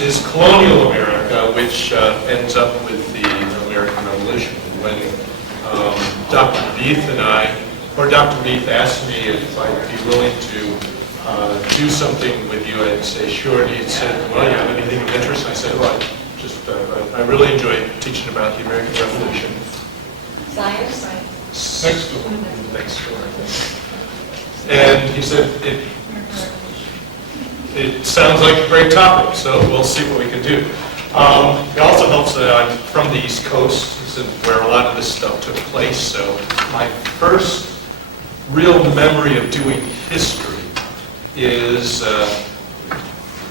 is colonial America, which ends up with the American Revolution. When Dr. Beef and I, or Dr. Beef asked me if I'd be willing to do something with you, I'd say sure. And he said, well, you have anything of interest? I said, well, I really enjoy teaching about the American Revolution. Science? Next door. And he said, it sounds like a great topic, so we'll see what we can do. It also helps that I'm from the East Coast, where a lot of this stuff took place, so my first real memory of doing history is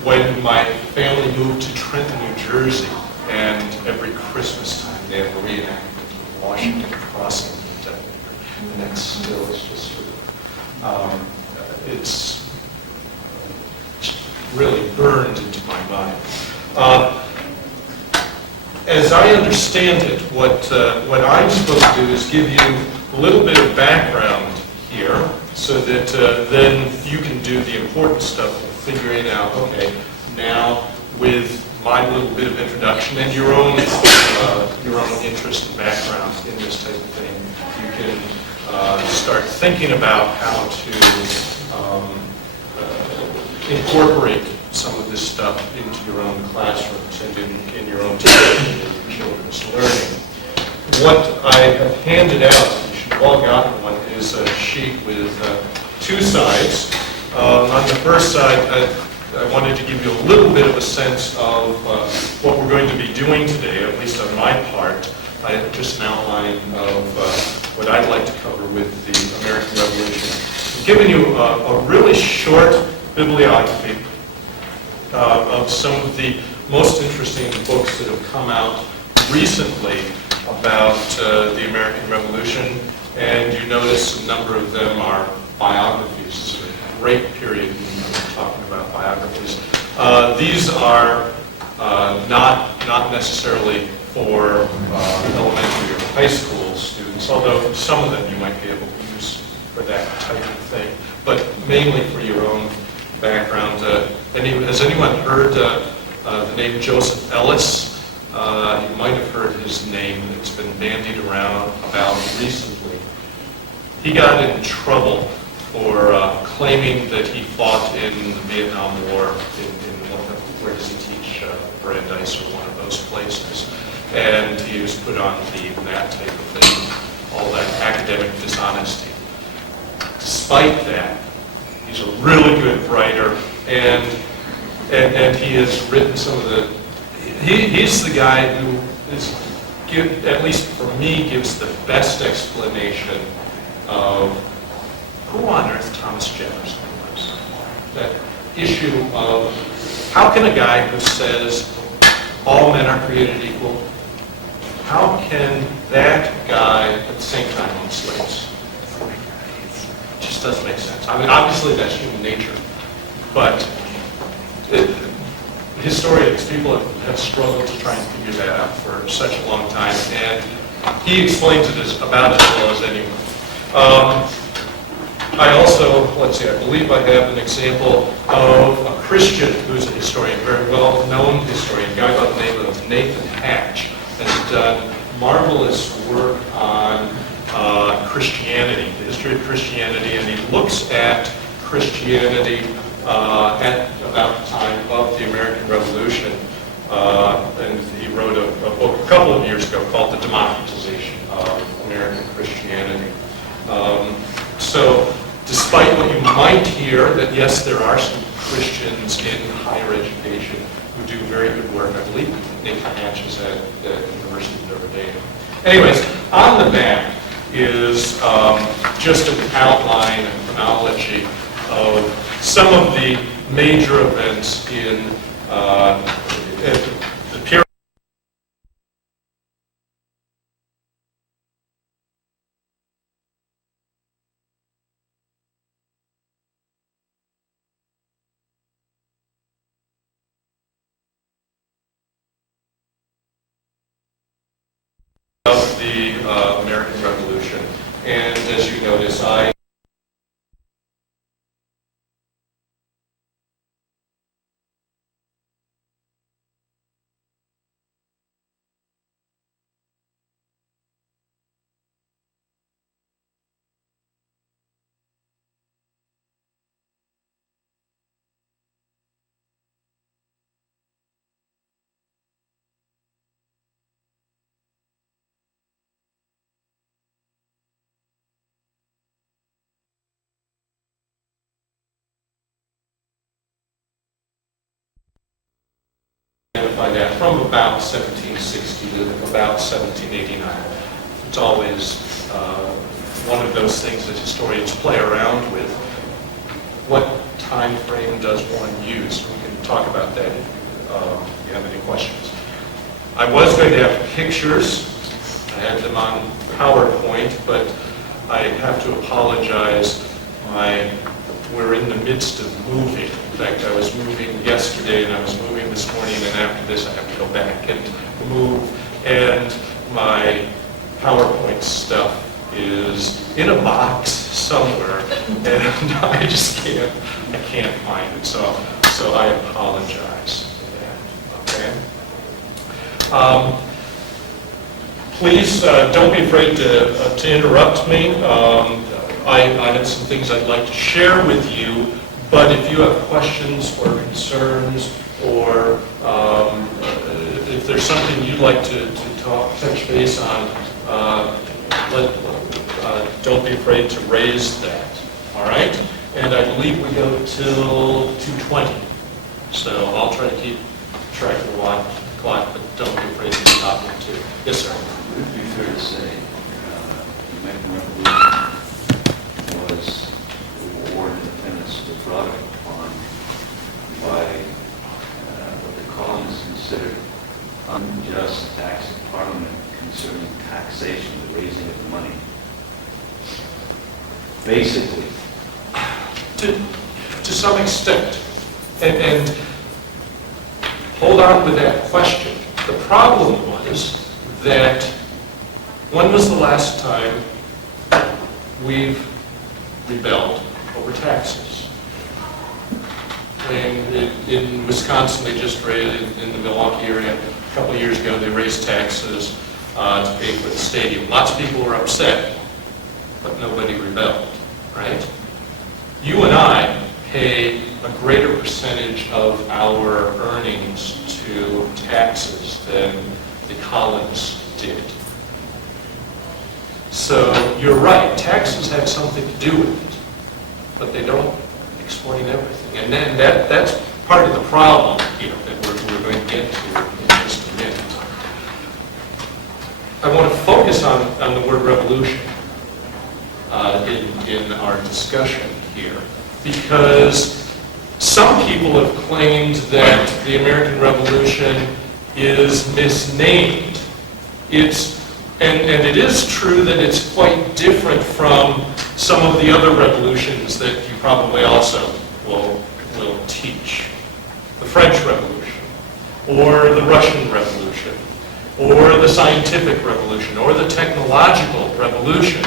when my family moved to Trenton, New Jersey, and every Christmas time they have a reenactment of Washington crossing the detonator, and that still is just sort of, it's really burned into my mind. As I understand it, what I'm supposed to do is give you a little bit of background here, so that then you can do the important stuff of figuring out, okay, now with my little bit of introduction and your own interest and background in this type of thing, you can start thinking about how to incorporate some of this stuff into your own classrooms and in your own teaching and your children's learning. What I have handed out, you should have all gotten one, is a sheet with two sides. On the first side, I wanted to give you a little bit of a sense of what we're going to be doing today, at least on my part. I have just an outline of what I'd like to cover with the American Revolution. I'm giving you a really short bibliography of some of the most interesting books that have come out recently about the American Revolution, and you notice a number of them are biographies. This is a great period when we're talking about biographies. These are not necessarily for elementary or high school students, although some of them you might be able to use for that type of thing, but mainly for your own background. Has anyone heard the name Joseph Ellis? You might have heard his name. It's been bandied around about recently. He got in trouble for claiming that he fought in the Vietnam War where does he teach? Brandeis or one of those places. And he was put on leave and that type of thing, all that academic dishonesty. Despite that, he's a really good writer, and he has written some of the. He's the guy who is, at least for me, gives the best explanation of who on earth Thomas Jefferson was. That issue of how can a guy who says all men are created equal, how can that guy at the same time own slaves? It just doesn't make sense. I mean, obviously that's human nature, but historians, people have struggled to try and figure that out for such a long time, and he explains it about as well as anyone. I also, let's see, I believe I have an example of a Christian who's a historian, very well-known historian, a guy by the name of Nathan Hatch, has done marvelous work on Christianity, the history of Christianity, and he looks at Christianity at about the time of the American Revolution, and he wrote a book a couple of years ago called The Democratization of American Christianity. So despite what you might hear, that yes, there are some Christians in higher education who do very good work. I believe Nathan Hatch is at the University of Notre Dame. Anyways, on the back is just an outline and chronology of some of the major events in the period of the American Revolution. And as you notice, I from about 1760 to about 1789. It's always one of those things that historians play around with. What time frame does one use? We can talk about that if you have any questions. I was going to have pictures. I had them on PowerPoint, but I have to apologize. We're in the midst of moving. In fact, I was moving yesterday and I was moving this morning, and after this I have to go back and move. And my PowerPoint stuff is in a box somewhere, and I just can't find it. So I apologize for that. Okay. Please don't be afraid to interrupt me. I have some things I'd like to share with you, but if you have questions or concerns, or if there's something you'd like to touch base on, don't be afraid to raise that. All right? And I believe we go till 2:20. So I'll try to keep track of the clock, but don't be afraid to stop me too. Yes, sir. Would it be fair to say the Mequon Revolution was the war of independence was brought upon by what the colonists considered unjust acts of Parliament concerning taxation, the raising of money? Basically. To some extent. And hold on to that question. The problem was that when was the last time we've rebelled over taxes? And in Wisconsin, they just raised, in the Milwaukee area, a couple of years ago, they raised taxes to pay for the stadium. Lots of people were upset, but nobody rebelled, right? You and I pay a greater percentage of our earnings to taxes than the colonists did. So you're right, taxes have something to do with it, but they don't explain everything. And then that's part of the problem here that we're going to get to in just a minute. I want to focus on the word revolution in our discussion here, because some people have claimed that the American Revolution is misnamed. And it is true that it's quite different from some of the other revolutions that you probably also will teach. The French Revolution, or the Russian Revolution, or the Scientific Revolution, or the Technological Revolution.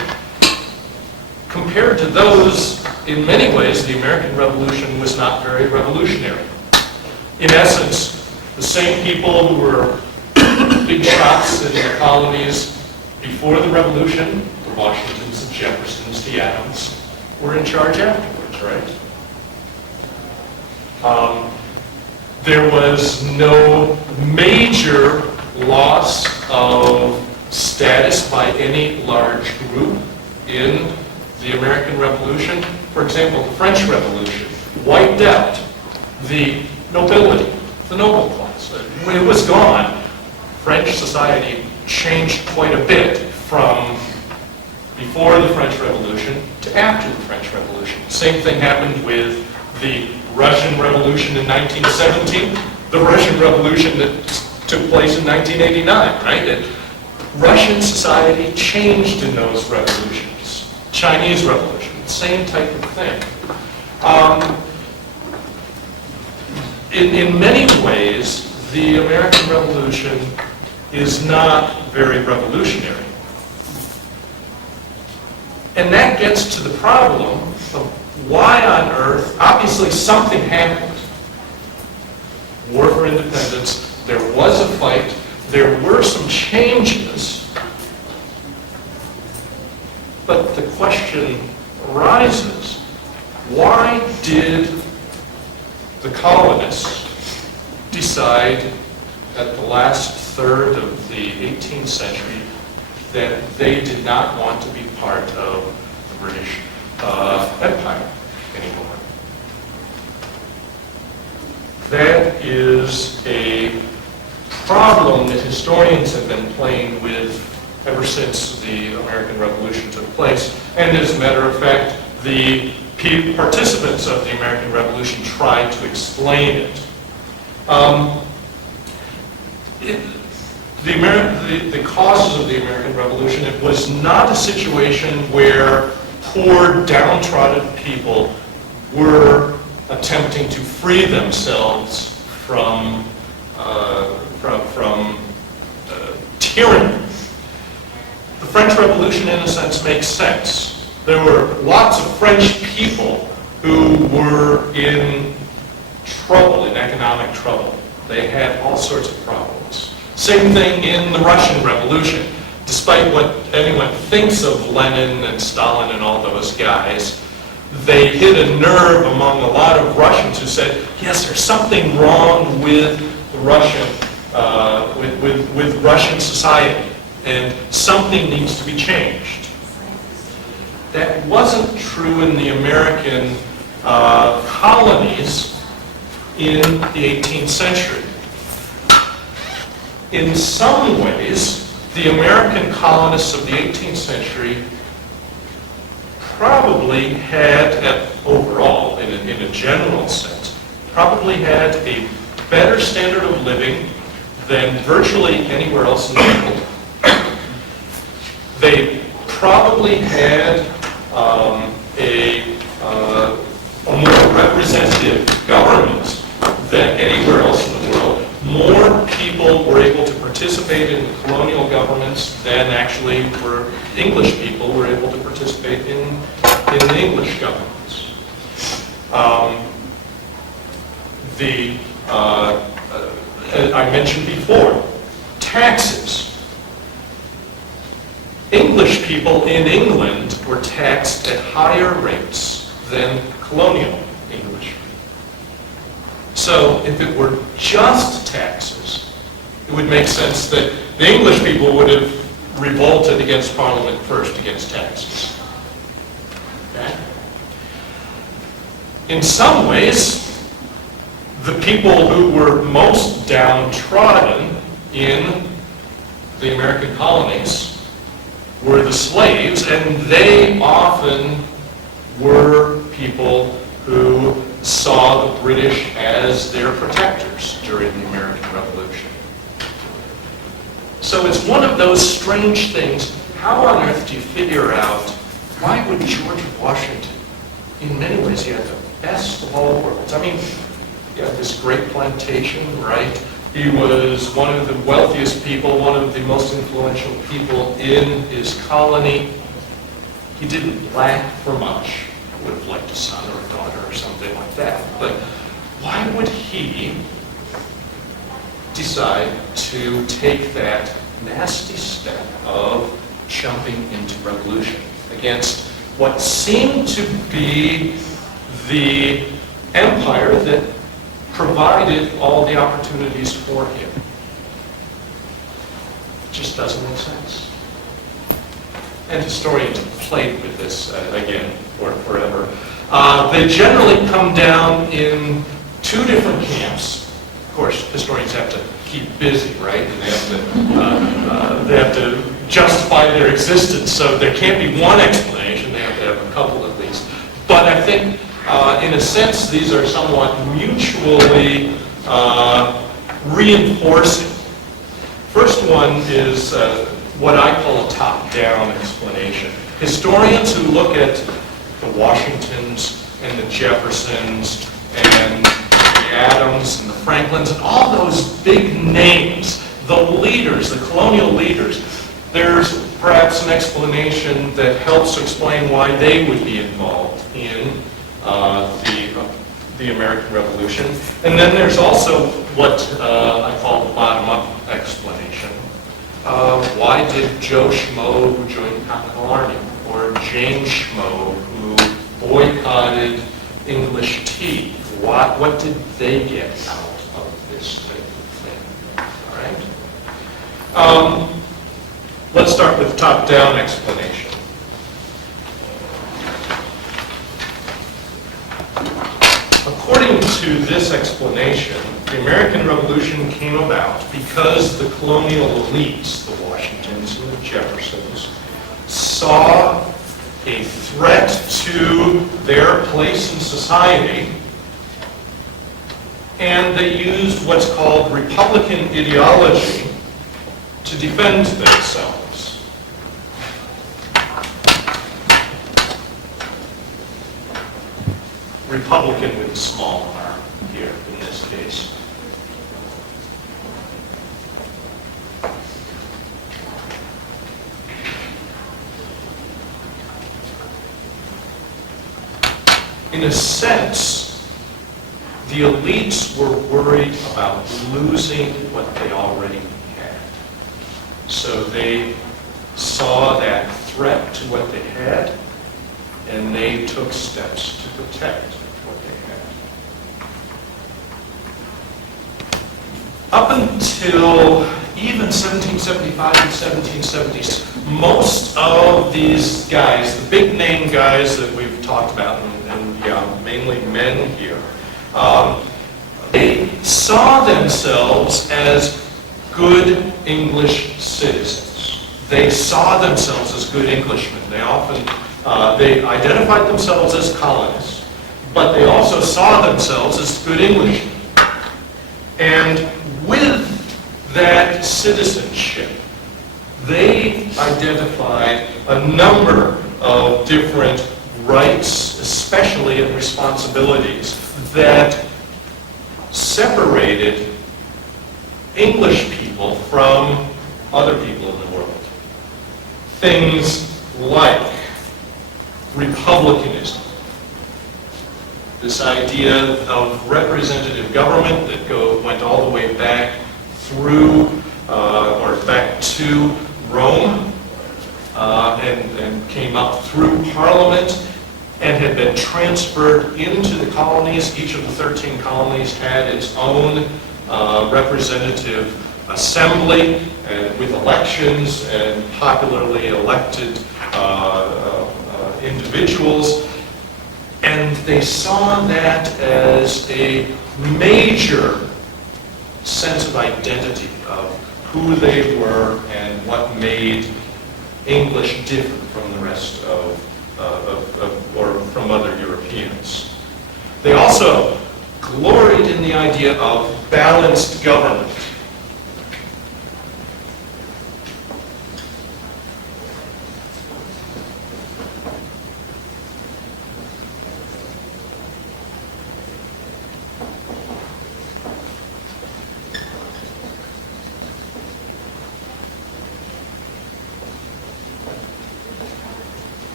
Compared to those, in many ways, the American Revolution was not very revolutionary. In essence, the same people who were big shots in the colonies before the Revolution, the Washingtons, the Jeffersons, the Adams, were in charge afterwards, right? There was no major loss of status by any large group in the American Revolution. For example, the French Revolution wiped out the nobility, the noble class. When it was gone, French society changed quite a bit from before the French Revolution to after the French Revolution. Same thing happened with the Russian Revolution in 1917, the Russian Revolution that took place in 1989, right? Russian society changed in those revolutions. Chinese Revolution, same type of thing. In many ways, the American Revolution is not very revolutionary. And that gets to the problem of why on earth, obviously something happened. War for independence, there was a fight, there were some changes, but the question arises, why did the colonists decide at the last third of the 18th century that they did not want to be part of the British Empire anymore? That is a problem that historians have been playing with ever since the American Revolution took place. And as a matter of fact, the participants of the American Revolution tried to explain it. The causes of the American Revolution, it was not a situation where poor, downtrodden people were attempting to free themselves from tyranny. The French Revolution, in a sense, makes sense. There were lots of French people who were in trouble, in economic trouble. They had all sorts of problems. Same thing in the Russian Revolution. Despite what anyone thinks of Lenin and Stalin and all those guys, they hit a nerve among a lot of Russians who said, yes, there's something wrong with Russian, with Russian society, and something needs to be changed. That wasn't true in the American colonies in the 18th century. In some ways, the American colonists of the 18th century probably had, overall, in a general sense, probably had a better standard of living than virtually anywhere else in the world. They probably had a more representative government than anywhere else in the world. More people were able to participate in colonial governments than actually English people were able to participate in the English governments. I mentioned before, taxes. English people in England were taxed at higher rates than colonial English. So if it were just taxes, it would make sense that the English people would have revolted against Parliament first, against taxes. Okay? In some ways, the people who were most downtrodden in the American colonies were the slaves, and they often were people who saw the British as their protectors during the American Revolution. So it's one of those strange things. How on earth do you figure out why would George Washington, in many ways, he had the best of all worlds. I mean, he had this great plantation, right? He was one of the wealthiest people, one of the most influential people in his colony. He didn't lack for much. I would have liked a son or a daughter or something like that. But why would he decide to take that nasty step of jumping into revolution against what seemed to be the empire that provided all the opportunities for him? It just doesn't make sense. And historians have played with this, again, forever. They generally come down in two different camps. Of course, historians have to keep busy, right? And they have to justify their existence, so there can't be one explanation. They have to have a couple at least. But I think, in a sense, these are somewhat mutually reinforcing. First one is what I call a top-down explanation. Historians who look at the Washingtons and the Jeffersons and the Adams and the Franklins and all those big names, the leaders, the colonial leaders, there's perhaps an explanation that helps explain why they would be involved in the American Revolution. And then there's also what I call the bottom-up explanation. Why did Joe Schmo who joined the Continental Army, or James Schmo who boycotted English tea, what did they get out of this thing? All right? Let's start with top-down explanation. According to this explanation, the American Revolution came about because the colonial elites, the Washingtons and the Jeffersons, saw a threat to their place in society, and they used what's called Republican ideology to defend themselves. Republican with a small r here in this case. In a sense, the elites were worried about losing what they already had. So they saw that threat to what they had, and they took steps to protect what they had. Up until even 1775 and 1770s, most of these guys, the big name guys that we've talked about, and mainly men here, they saw themselves as good English citizens. They saw themselves as good Englishmen. They often they identified themselves as colonists, but they also saw themselves as good Englishmen. And with that citizenship, they identified a number of different rights, especially and responsibilities, that separated English people from other people in the world. Things like republicanism, this idea of representative government that went all the way back through, or back to Rome, and came up through Parliament, and had been transferred into the colonies. Each of the 13 colonies had its own representative assembly, and with elections and popularly elected individuals. And they saw that as a major sense of identity of who they were and what made English different from the rest of or from other Europeans. They also gloried in the idea of balanced government.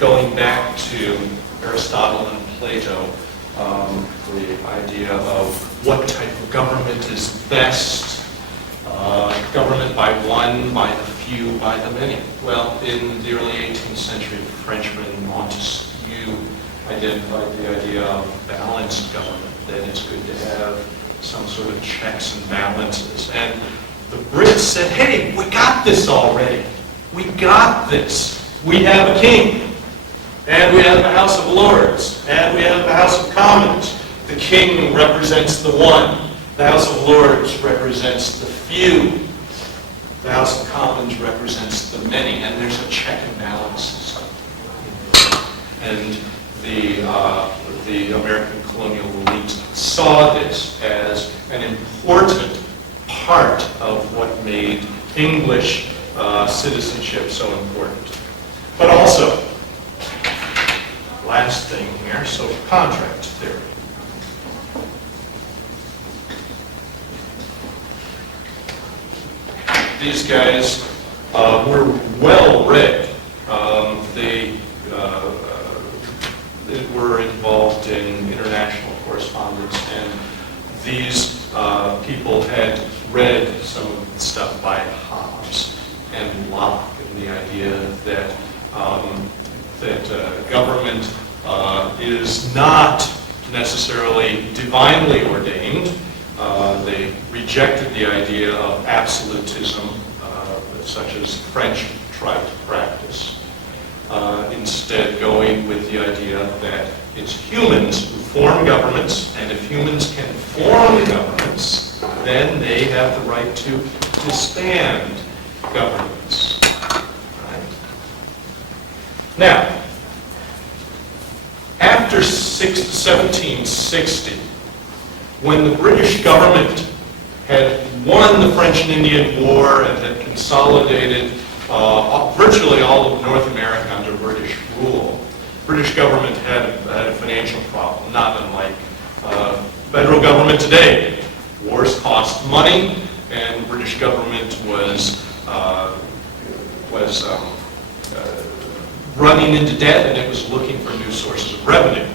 Going back to Aristotle and Plato, the idea of what type of government is best, government by one, by the few, by the many. Well, in the early 18th century, the Frenchman Montesquieu identified the idea of balanced government, that it's good to have some sort of checks and balances. And the Brits said, hey, we got this already. We got this. We have a king. And we have the House of Lords, and we have the House of Commons. The king represents the one. The House of Lords represents the few. The House of Commons represents the many, and there's a check and balance system. And the American colonial elite saw this as an important part of what made English citizenship so important. But also, last thing here, social contract theory. These guys were well read. They were involved in international correspondence, and these people had read some of the stuff by Hobbes and Locke, and the idea that government is not necessarily divinely ordained. They rejected the idea of absolutism, such as the French tried to practice. instead going with the idea that it's humans who form governments, and if humans can form governments, then they have the right to disband governments. Right? Now, after 1760, when the British government had won the French and Indian War and had consolidated virtually all of North America under British rule, British government had a financial problem, not unlike federal government today. Wars cost money, and British government was running into debt, and it was looking for new sources of revenue.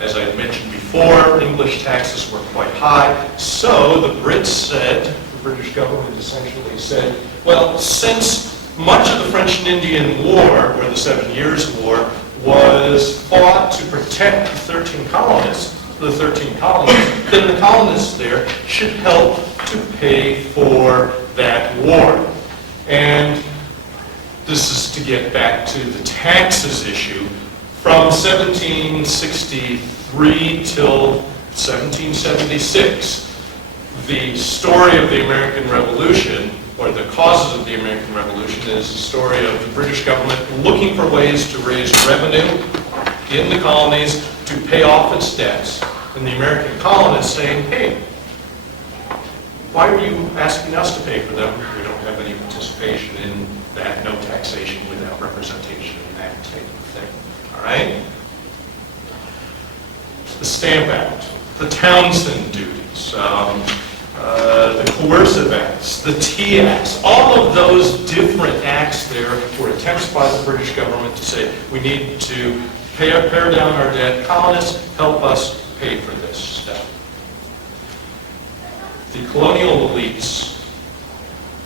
As I had mentioned before, English taxes were quite high, so the Brits said, the British government essentially said, well, since much of the French and Indian War, or the 7 Years' War, was fought to protect the 13 colonies, then the colonists there should help to pay for that war. And this is to get back to the taxes issue. From 1763 till 1776, the story of the American Revolution, or the causes of the American Revolution, is the story of the British government looking for ways to raise revenue in the colonies to pay off its debts, and the American colonists saying, hey, why are you asking us to pay for them? We don't have any participation in that, no taxation without representation, and that type of thing. All right? The Stamp Act, the Townsend duties, the coercive acts, the tea acts, all of those different acts there were attempts by the British government to say, we need to pare down our debt. Colonists, help us pay for this stuff. The colonial elites,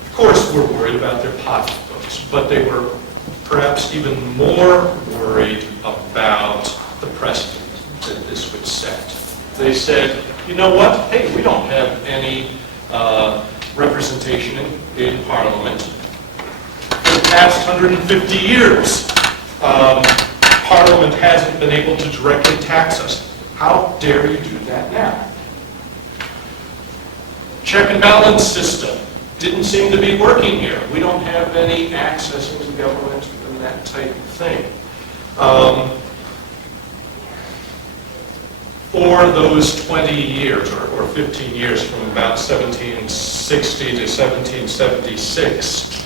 of course, were worried about their pocketbooks, but they were perhaps even more worried about the precedent that this would set. They said, you know what? Hey, we don't have any representation in Parliament. For the past 150 years, Parliament hasn't been able to directly tax us. How dare you do that now? Check and balance system didn't seem to be working here. We don't have any access into the government and that type of thing. For those 20 years, or 15 years, from about 1760 to 1776,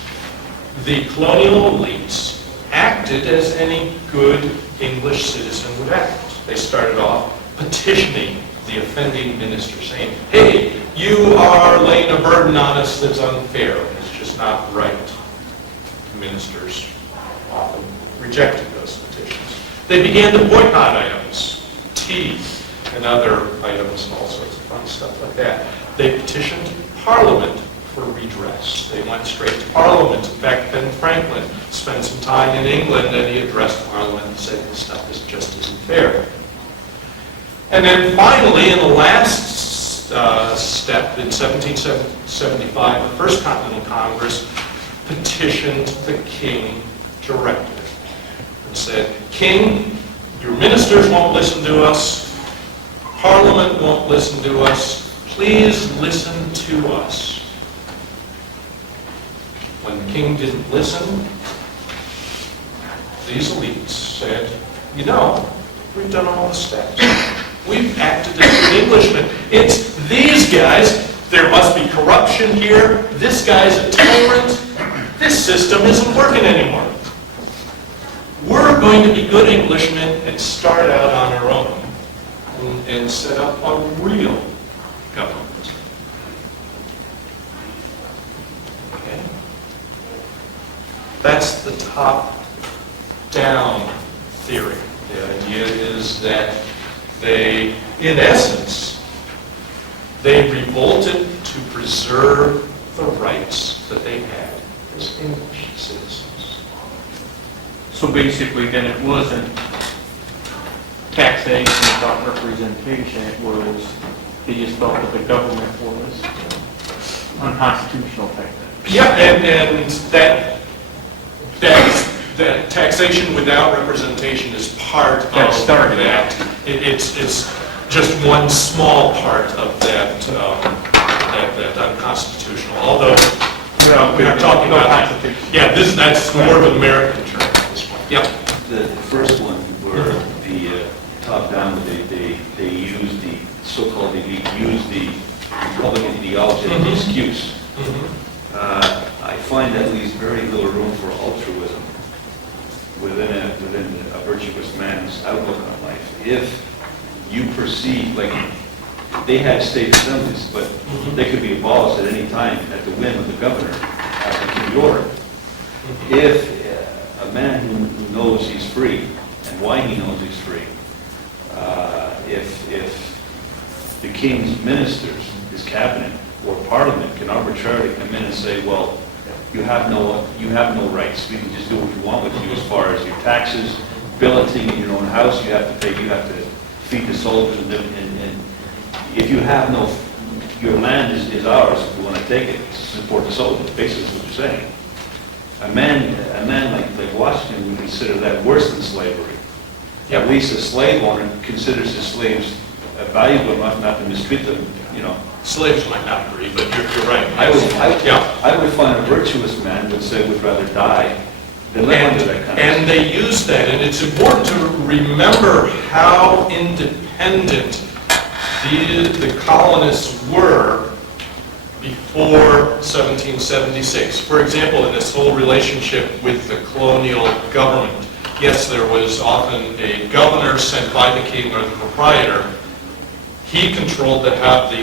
the colonial elites acted as any good English citizen would act. They started off petitioning the offending minister, saying, hey, you are laying a burden on us that's unfair, and it's just not right. The ministers often rejected those petitions. They began to boycott items, tea, and other items, and all sorts of fun stuff like that. They petitioned Parliament for redress. They went straight to Parliament. In fact, Ben Franklin spent some time in England, and he addressed Parliament and said, this stuff is just isn't fair. And then finally, in the last step, in 1775, the First Continental Congress petitioned the king directly and said, King, your ministers won't listen to us, Parliament won't listen to us, please listen to us. When the king didn't listen, these elites said, you know, we've done all the steps. We've acted as an Englishman. It's these guys. There must be corruption here. This guy's a tyrant. This system isn't working anymore. We're going to be good Englishmen and start out on our own and set up a real government. Okay? That's the top-down theory. The idea is that they, in essence, they revolted to preserve the rights that they had as English citizens. So basically, then it wasn't taxation without representation. It was, they just felt that the government was unconstitutional type thing. Yeah, and that taxation without representation is part of That started that. It's just one small part of that, that unconstitutional, although we're not talking No about, constitution. yeah, that's more of an American term at this point. Yep. The first one where the top-down, they use the so-called elite, use the Republican ideology as an excuse. I find that leaves very little room for altruism within a virtuous man's outlook on life. If you perceive, like, they had state assemblies, but they could be abolished at any time at the whim of the governor after the order. If a man who knows he's free, and why he knows he's free, if the king's ministers, his cabinet, or parliament can arbitrarily come in and say, well, you have no rights, we can just do what we want with you as far as your taxes, billeting in your own house, you have to pay, you have to feed the soldiers, and if you have no, your land is ours if you want to take it to support the soldiers, basically is what you're saying. A man like Washington would consider that worse than slavery. Yeah. At least a slave owner considers his slaves valuable enough not to mistreat them, you know. Slaves might not agree, but you're right. I would find a virtuous man would say would rather die than live under that kind of And they use that, and it's important to remember how independent the colonists were before 1776. For example, in this whole relationship with the colonial government, yes, there was often a governor sent by the king or the proprietor. He controlled the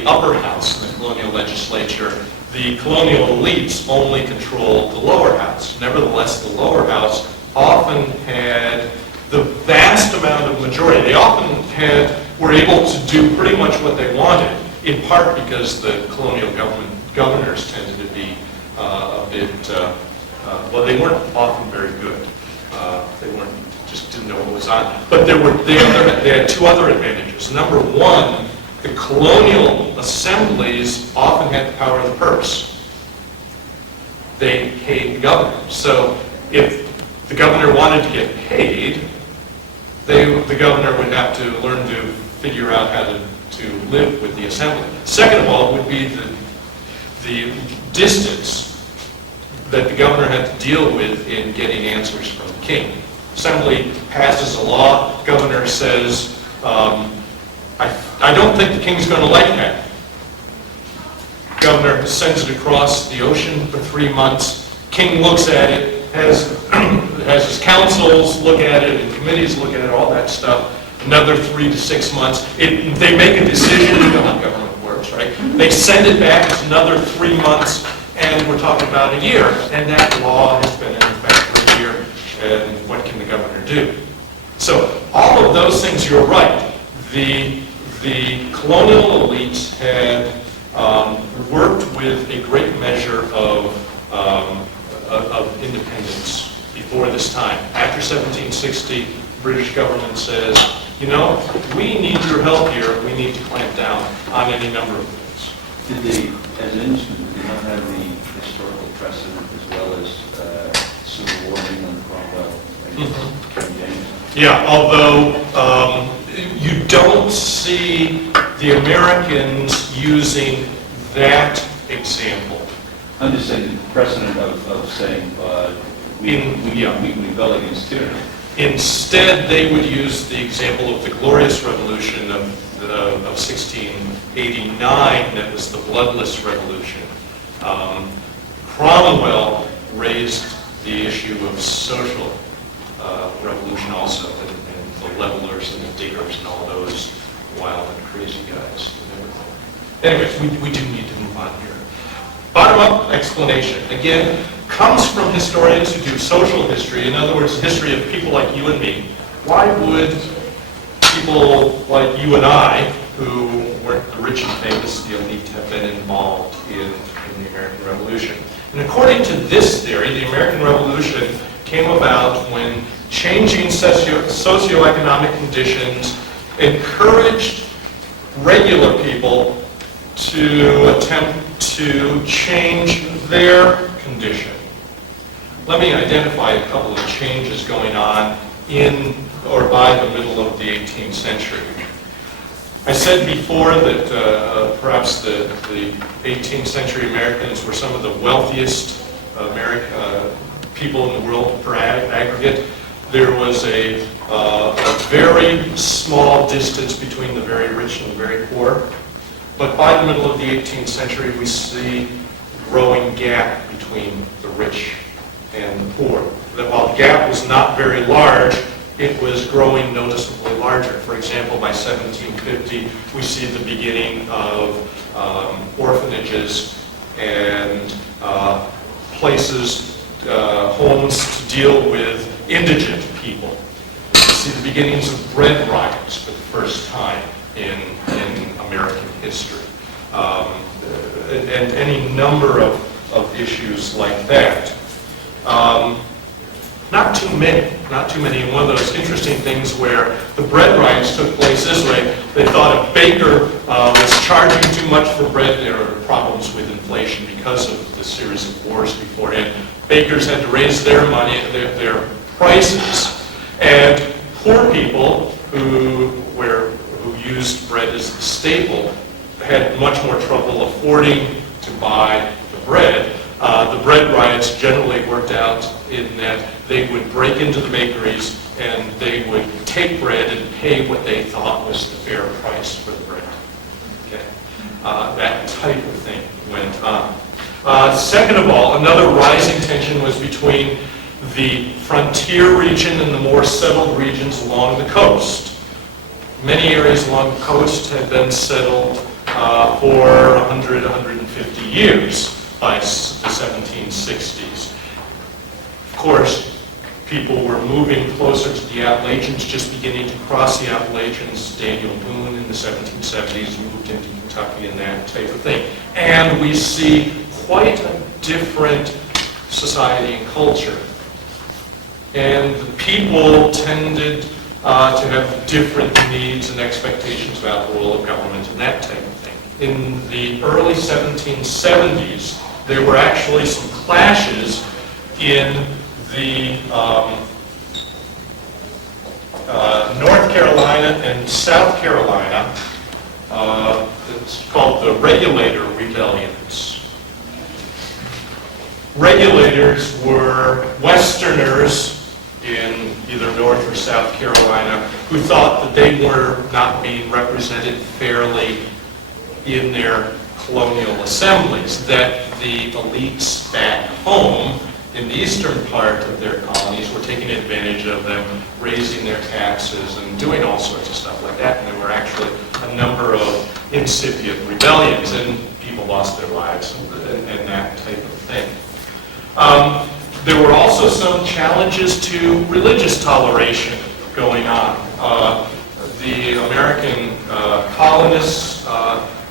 upper house in the colonial legislature. The colonial elites only controlled the lower house. Nevertheless, the lower house often had the vast amount of majority. They often were able to do pretty much what they wanted, in part because the colonial governors tended to be a bit, well, they weren't often very good. They just didn't know what was on. But they had two other advantages. Number one, the colonial assemblies often had the power of the purse. They paid the governor. So if the governor wanted to get paid, the governor would have to learn to figure out how to live with the assembly. Second of all would be the distance that the governor had to deal with in getting answers from the king. Assembly passes a law, governor says, I don't think the king's going to like that. Governor sends it across the ocean for 3 months. King looks at it, has his councils look at it, and committees look at it, all that stuff. Another 3 to 6 months. They make a decision, you know how government works, right? They send it back, it's another 3 months, and we're talking about a year. And that law has been in effect for a year, and what can the governor do? So all of those things, you're right. The colonial elites had worked with a great measure of independence before this time. After 1760, British government says, you know, we need your help here. We need to clamp down on any number of things. Did they, as an instrument, did they not have the historical precedent as well as Civil War, England, Cromwell, King James? Yeah, although you don't see the Americans using that example. I'm just saying the precedent of saying we rebel against tyranny. Instead, they would use the example of the Glorious Revolution of 1689, that was the bloodless revolution. Cromwell raised the issue of social revolution also, and the levelers and the diggers and all those wild and crazy guys and everything. Anyways, we do need to move on here. Bottom-up explanation, again, comes from historians who do social history, in other words, history of people like you and me. Why would people like you and I, who weren't the rich and famous, the elite, have been involved in the American Revolution? And according to this theory, the American Revolution came about when changing socioeconomic conditions encouraged regular people to attempt to change their condition. let me identify a couple of changes going on in or by the middle of the 18th century. I said before that perhaps the 18th century Americans were some of the wealthiest people in the world per aggregate. There was a very small distance between the very rich and the very poor. But by the middle of the 18th century, we see a growing gap between the rich and the poor. That while the gap was not very large, it was growing noticeably larger. For example, by 1750, we see the beginning of orphanages and places, homes to deal with indigent people. We see the beginnings of bread riots for the first time in American history. And any number of issues like that. Not too many. And one of those interesting things where the bread riots took place this way, they thought a baker was charging too much for bread. There were problems with inflation because of the series of wars beforehand. Bakers had to raise their money, their prices, and poor people who used bread as the staple had much more trouble affording to buy the bread. The bread riots generally worked out in that they would break into the bakeries and they would take bread and pay what they thought was the fair price for the bread. Okay, that type of thing went on. Second of all, another rising tension was between the frontier region and the more settled regions along the coast. Many areas along the coast had been settled for 100, 150 years by the 1760s. Of course, people were moving closer to the Appalachians, just beginning to cross the Appalachians. Daniel Boone in the 1770s moved into Kentucky and that type of thing. And we see quite a different society and culture. And the people tended to have different needs and expectations about the role of government and that type of thing. In the early 1770s, there were actually some clashes in the North Carolina and South Carolina. It's called the Regulator Rebellions. Regulators were Westerners in either North or South Carolina who thought that they were not being represented fairly in their colonial assemblies, that the elites back home in the eastern part of their colonies were taking advantage of them, raising their taxes and doing all sorts of stuff like that. And there were actually a number of incipient rebellions, and people lost their lives and that type of thing. There were also some challenges to religious toleration going on. The American colonists,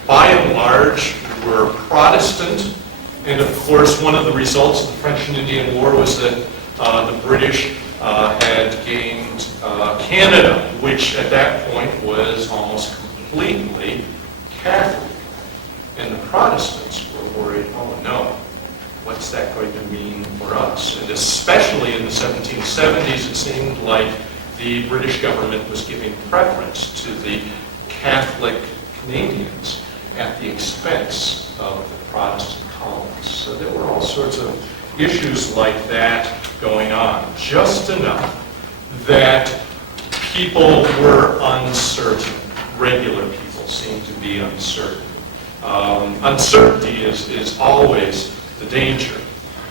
by and large, were Protestant, and of course one of the results of the French and Indian War was that the British had gained Canada, which at that point was almost completely Catholic. And the Protestants were worried, oh no, what's that going to mean for us? And especially in the 1770s, it seemed like the British government was giving preference to the Catholic Canadians at the expense of the Protestant colonists. So there were all sorts of issues like that going on, just enough that people were uncertain. Regular people seemed to be uncertain. Uncertainty is always the danger.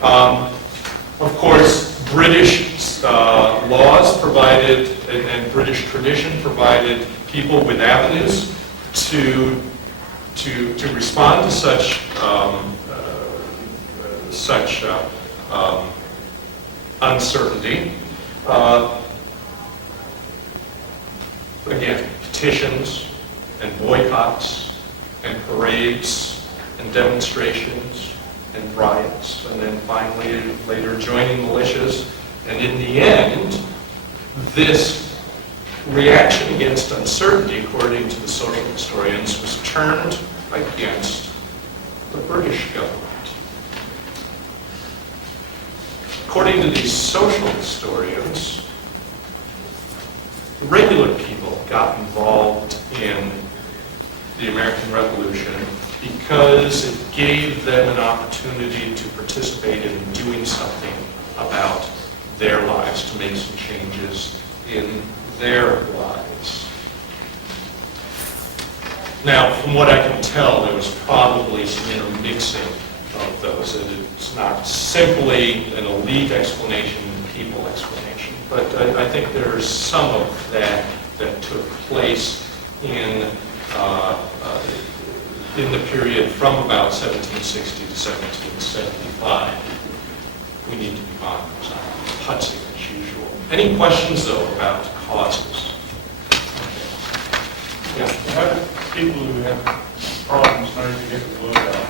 Of course, British laws provided, and British tradition provided people with avenues to respond to such uncertainty. Again, petitions and boycotts and parades and demonstrations and riots, and then finally later joining militias. And in the end, this reaction against uncertainty, according to the social historians, was turned against the British government. according to these social historians, regular people got involved in the American Revolution because it gave them an opportunity to participate in doing something about their lives, to make some changes in their lives. Now, from what I can tell, there was probably some intermixing of those. It's not simply an elite explanation and people explanation, but I think there's some of that took place in the period from about 1760 to 1775. We need to be honest. I'm putzing as usual. Any questions, though, about causes? Yeah. People who have problems learning to get the word out,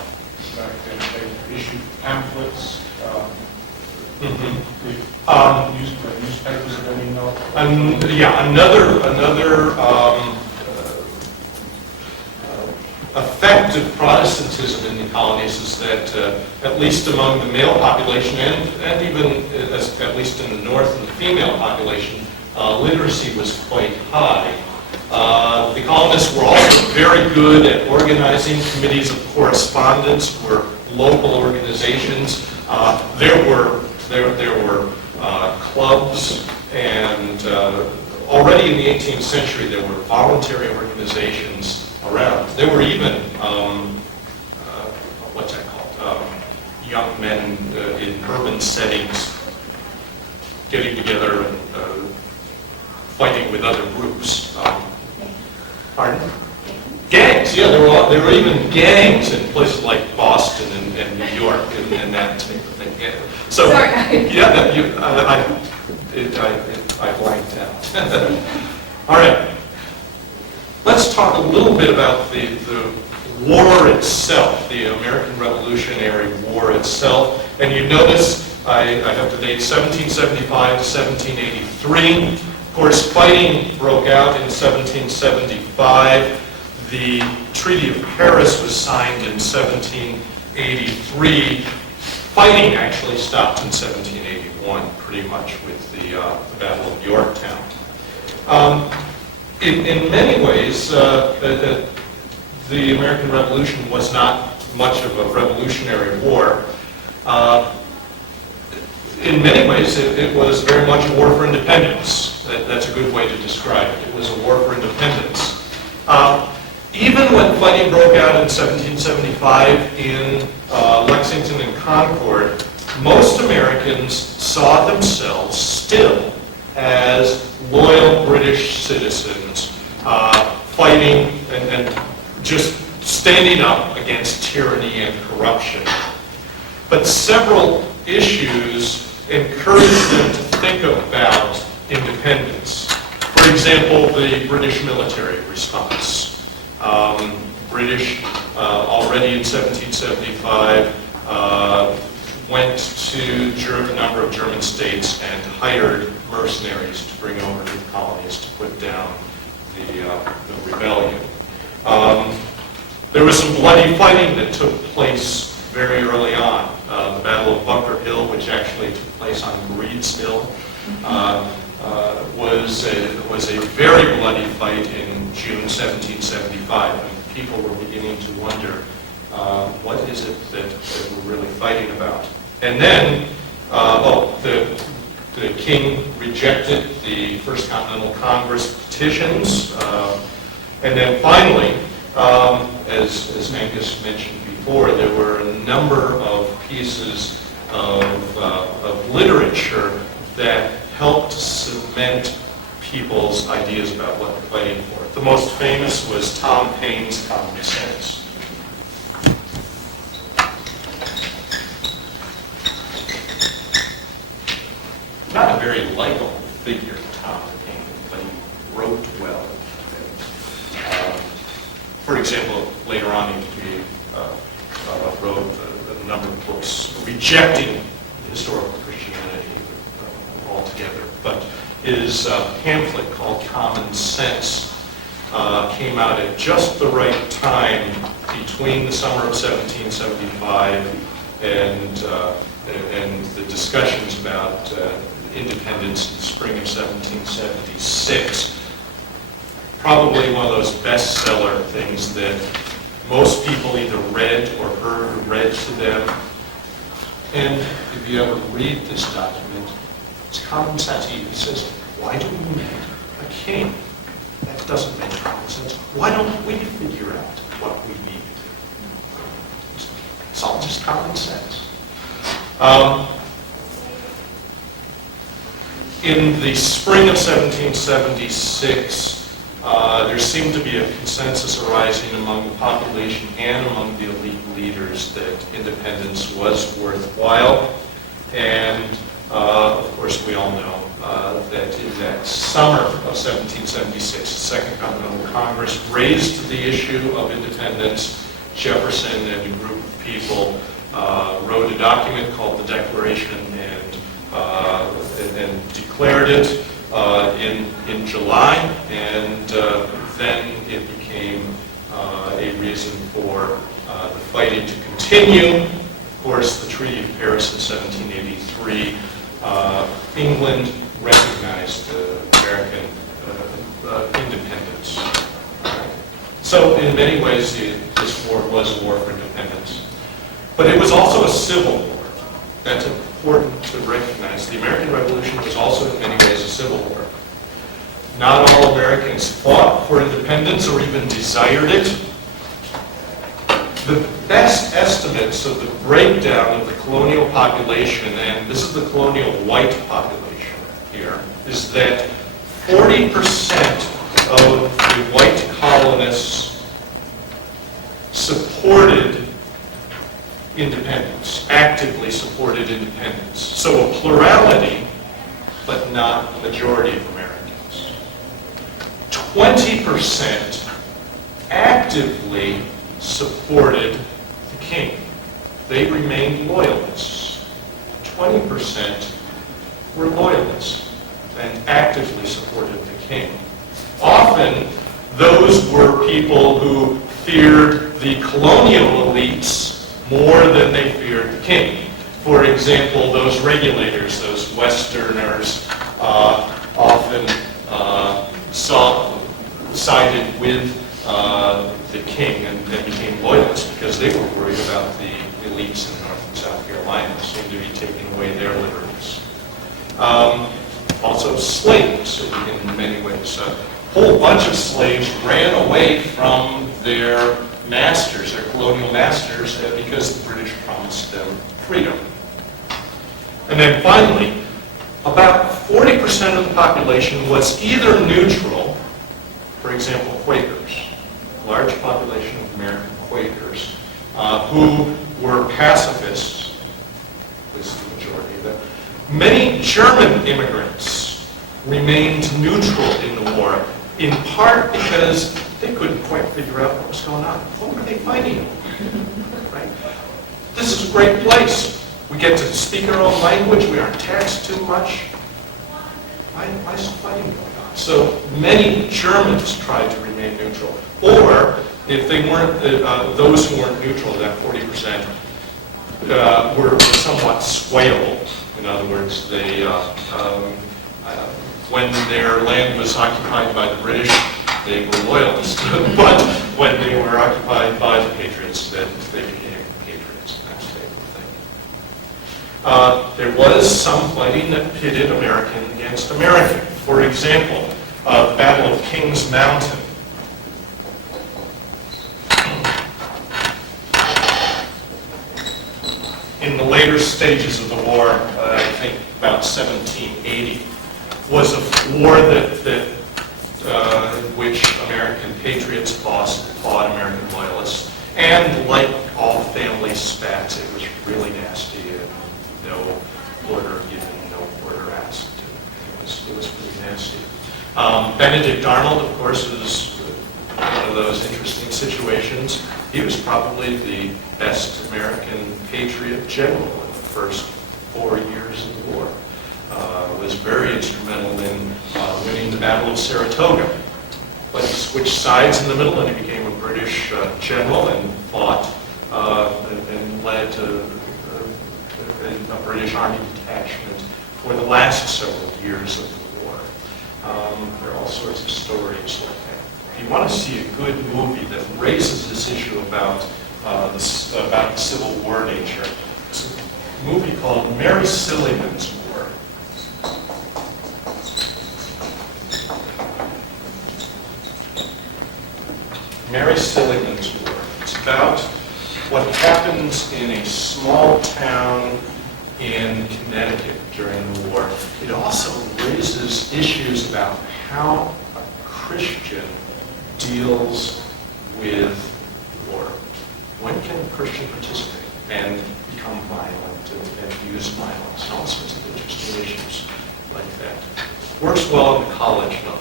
back then they issued pamphlets, newspapers of any note. Another effect of Protestantism in the colonies is that, at least among the male population and even at least in the north in the female population, literacy was quite high. The colonists were also very good at organizing committees of correspondence, were local organizations. There were clubs, and already in the 18th century there were voluntary organizations around. There were even what's that called? Young men in urban settings getting together and fighting with other groups. Pardon? Gangs, yeah, there were even gangs in places like Boston and New York and that type of thing. Yeah. So, Sorry. yeah, I blanked out. All right. Let's talk a little bit about the war itself, the American Revolutionary War itself. And you notice I have the date 1775 to 1783. Of course, fighting broke out in 1775. The Treaty of Paris was signed in 1783. Fighting actually stopped in 1781, pretty much, with the Battle of Yorktown. In many ways, the American Revolution was not much of a revolutionary war. In many ways, it was very much a war for independence. That's a good way to describe it. It was a war for independence. Even when fighting broke out in 1775 in Lexington and Concord, most Americans saw themselves still as loyal British citizens, fighting and just standing up against tyranny and corruption. But several issues encouraged them to think about independence. For example, the British military response. British, already in 1775, went to a number of German states and hired mercenaries to bring over to the colonies to put down the rebellion. There was some bloody fighting that took place very early on. The Battle of Bunker Hill, which actually took place on Breed's Hill, was a very bloody fight in June 1775. And people were beginning to wonder, what is it that we're really fighting about? And then, the king rejected the First Continental Congress petitions, and then finally, as Angus mentioned before, there were a number of pieces of literature that helped cement people's ideas about what they're fighting for. The most famous was Tom Paine's Common Sense. Not a very likable figure, Tom Paine, but he wrote well. For example, later on he wrote a number of books rejecting historical Christianity altogether. But his pamphlet called Common Sense came out at just the right time between the summer of 1775 and and the discussions about independence in the spring of 1776. Probably one of those bestseller things that most people either read or heard read to them. And if you ever read this document, it's common sense. He says, why do we need a king? That doesn't make common sense. Why don't we figure out what we need? It's all just common sense. In the spring of 1776, there seemed to be a consensus arising among the population and among the elite leaders that independence was worthwhile. And of course, we all know that in that summer of 1776, the Second Continental Congress raised the issue of independence. Jefferson and a group of people wrote a document called the Declaration and declared it in July, and then it became a reason for the fighting to continue. Of course, the Treaty of Paris in 1783, England recognized American independence. So in many ways, this war was a war for independence. But it was also a civil war. That's important to recognize. The American Revolution was also in many ways a civil war. Not all Americans fought for independence or even desired it. The best estimates of the breakdown of the colonial population, and this is the colonial white population here, is that 40% of the white colonists supported independence, actively supported independence. So a plurality, but not a majority of Americans. 20% actively supported the king. They remained loyalists. 20% were loyalists and actively supported the king. Often, those were people who feared the colonial elites more than they feared the king. For example, those regulators, those Westerners, often sided with the king and became loyalists because they were worried about the elites in North and South Carolina who seemed to be taking away their liberties. Also slaves, in many ways. A whole bunch of slaves ran away from their masters, their colonial masters, because the British promised them freedom. And then finally, about 40% of the population was either neutral, for example, Quakers, large population of American Quakers, who were pacifists, at least the majority of them. Many German immigrants remained neutral in the war, in part because they couldn't quite figure out what was going on. What were they fighting? Right? This is a great place. We get to speak our own language. We aren't taxed too much. Why is the fighting going on? So many Germans tried to remain neutral. Or, if they weren't, those who weren't neutral, that 40%, were somewhat swayable. In other words, they, when their land was occupied by the British, they were loyalists. But when they were occupied by the Patriots, then they became patriots, that type of thing. There was some fighting that pitted American against American. For example, the Battle of Kings Mountain. In the later stages of the war, I think about 1780, was a war in which American patriots fought American loyalists. And like all family spats, it was really nasty and no order given, no order asked. It was pretty nasty. Benedict Arnold, of course, is one of those interesting situations. He was probably the best American patriot general in the first 4 years of the war. Was very instrumental in winning the Battle of Saratoga. But he switched sides in the middle and he became a British general and fought and led a British Army detachment for the last several years of the war. There are all sorts of stories like that. If you want to see a good movie that raises this issue about the Civil War nature, it's a movie called Mary Silliman's War. Mary Silliman's War. It's about what happens in a small town in Connecticut during the war. It also raises issues about how a Christian deals with war. When can a Christian participate and become violent and use violence and all sorts of interesting issues like that? Works well in the college level.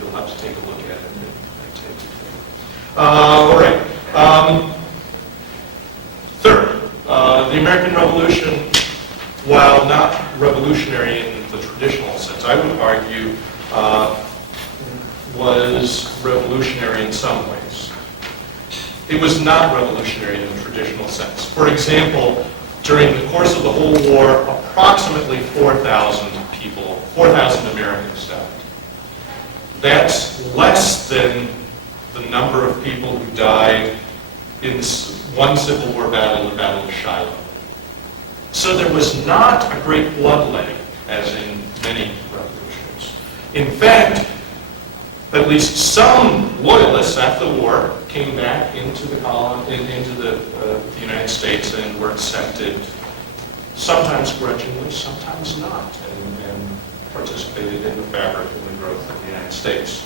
You'll have to take a look at it and take it. All right. Third, the American Revolution, while not revolutionary in the traditional sense, I would argue was revolutionary in some ways. It was not revolutionary in the traditional sense. For example, during the course of the whole war, approximately 4,000 Americans died. That's less than the number of people who died in one Civil War battle, the Battle of Shiloh. So there was not a great bloodletting, as in many revolutions. In fact, at least some loyalists after the war came back into the United States and were accepted, sometimes grudgingly, sometimes not, and participated in the fabric and the growth of the United States.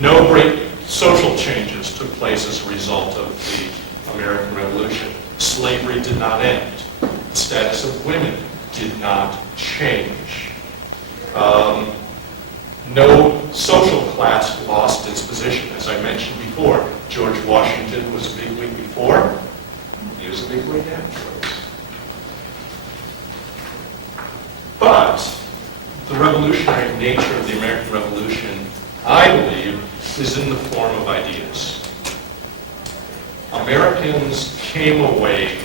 No great social changes took place as a result of the American Revolution. Slavery did not end. The status of women did not change. No social class lost its position. As I mentioned before, George Washington was a bigwig before. He was a bigwig afterwards. But the revolutionary nature of the American Revolution, I believe, is in the form of ideas. Americans came away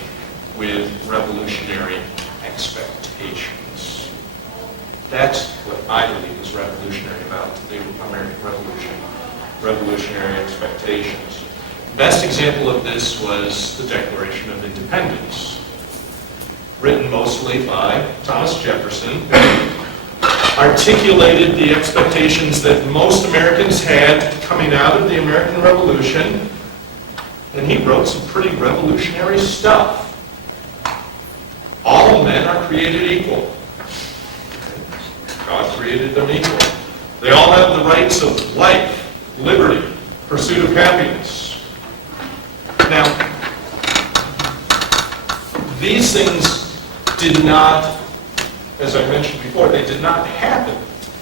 with revolutionary expectations. That's what I believe is revolutionary about the American Revolution. Revolutionary expectations. The best example of this was the Declaration of Independence, written mostly by Thomas Jefferson, articulated the expectations that most Americans had coming out of the American Revolution, and he wrote some pretty revolutionary stuff. All men are created equal. God created them equal. They all have the rights of life, liberty, pursuit of happiness. Now, these things did not, as I mentioned before, they did not happen.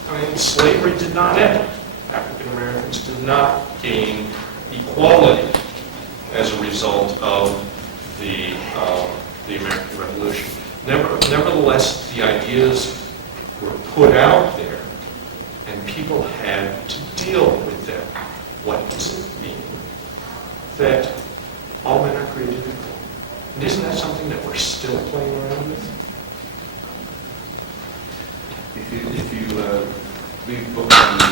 I mean, slavery did not end. African Americans did not gain equality as a result of the American Revolution. Nevertheless, the ideas were put out there, and people had to deal with them. What does it mean that all men are created equal? And isn't that something that we're still playing around with? If you read books on the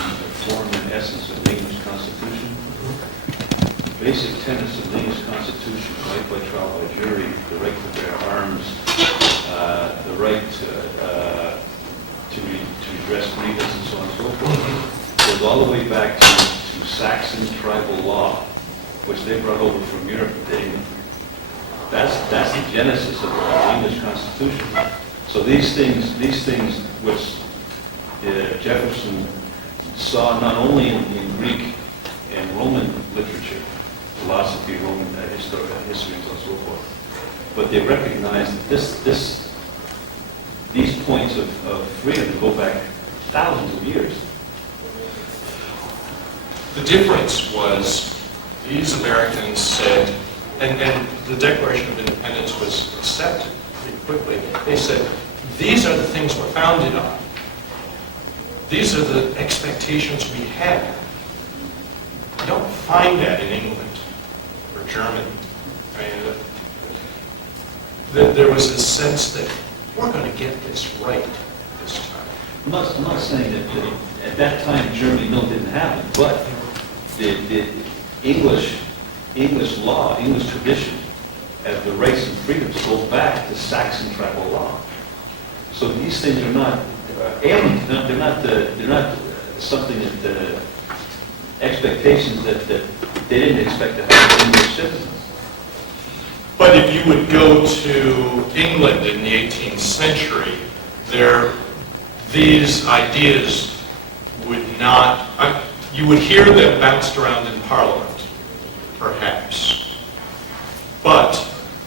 form and essence of the English Constitution, the basic tenets of the English Constitution, right by trial by jury, the right to bear arms, the right to redress grievance and so on and so forth, goes all the way back to Saxon tribal law, which they brought over from Europe to England. That's the genesis of the English Constitution. So these things which Jefferson saw not only in Greek and Roman literature, philosophy, Roman history, and so forth, but they recognized that these points of freedom go back thousands of years. The difference was these Americans said, and the Declaration of Independence was accepted pretty quickly. They said, these are the things we're founded on. These are the expectations we have. You don't find that in England or Germany. I mean, there was a sense that we're going to get this right this time. I'm not saying that at that time Germany no didn't happen, but the English law, English tradition of the rights and freedoms goes back to Saxon tribal law. So these things are not alien. They're not something that expectations that they didn't expect to have from English citizens. But if you would go to England in the 18th century, these ideas would not, you would hear them bounced around in Parliament, perhaps. But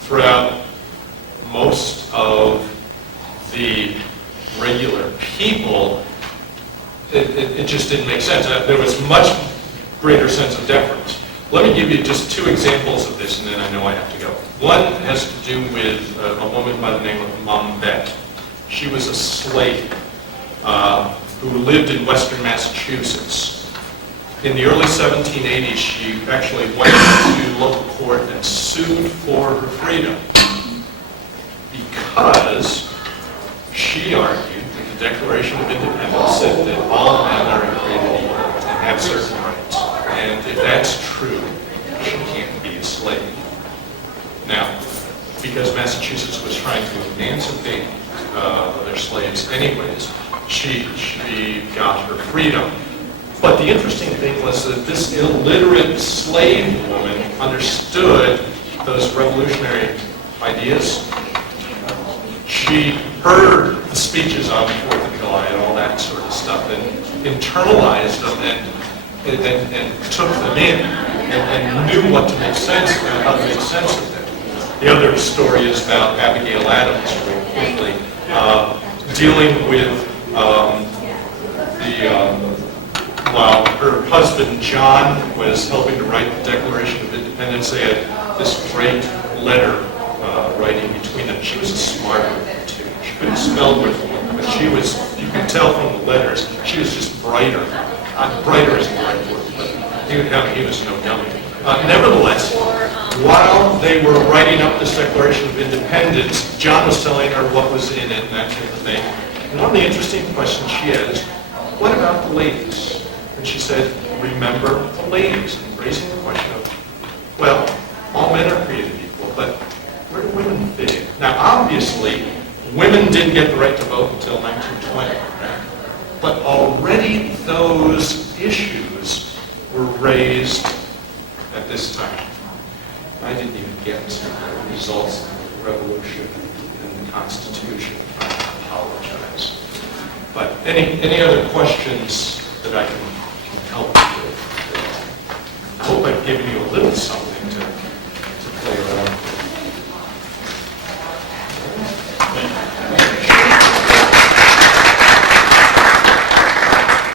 throughout most of the regular people, it just didn't make sense. There was much greater sense of deference. Let me give you just two examples of this, and then I know I have to go. One has to do with a woman by the name of Mom Bet. She was a slave who lived in western Massachusetts. In the early 1780s, she actually went to local court and sued for her freedom because she argued that the Declaration of Independence said that all men are created equal and have certain rights. And if that's true, she can't be a slave. Now, because Massachusetts was trying to emancipate their slaves anyways, she got her freedom. But the interesting thing was that this illiterate slave woman understood those revolutionary ideas. She heard the speeches on the 4th of July and all that sort of stuff and internalized them and took them in and knew what to make sense of, how to make sense of them. The other story is about Abigail Adams, real quickly, dealing with while her husband John was helping to write the Declaration of Independence, they had this great letter writing between them. She was a smart woman too. She couldn't spell with them, but she was, you could tell from the letters, she was just brighter. Brighter isn't the right word, but he was no dummy. Nevertheless, while they were writing up this Declaration of Independence, John was telling her what was in it and that kind of thing. And one of the interesting questions she had is, what about the ladies? And she said, remember the ladies, and raising the question of, well, all men are created equal, but where do women fit in? Now, obviously, women didn't get the right to vote until 1920, right? But already those issues were raised at this time. I didn't even get to the results of the revolution and the Constitution. I apologize. But any other questions that I can help with? I hope I've given you a little something.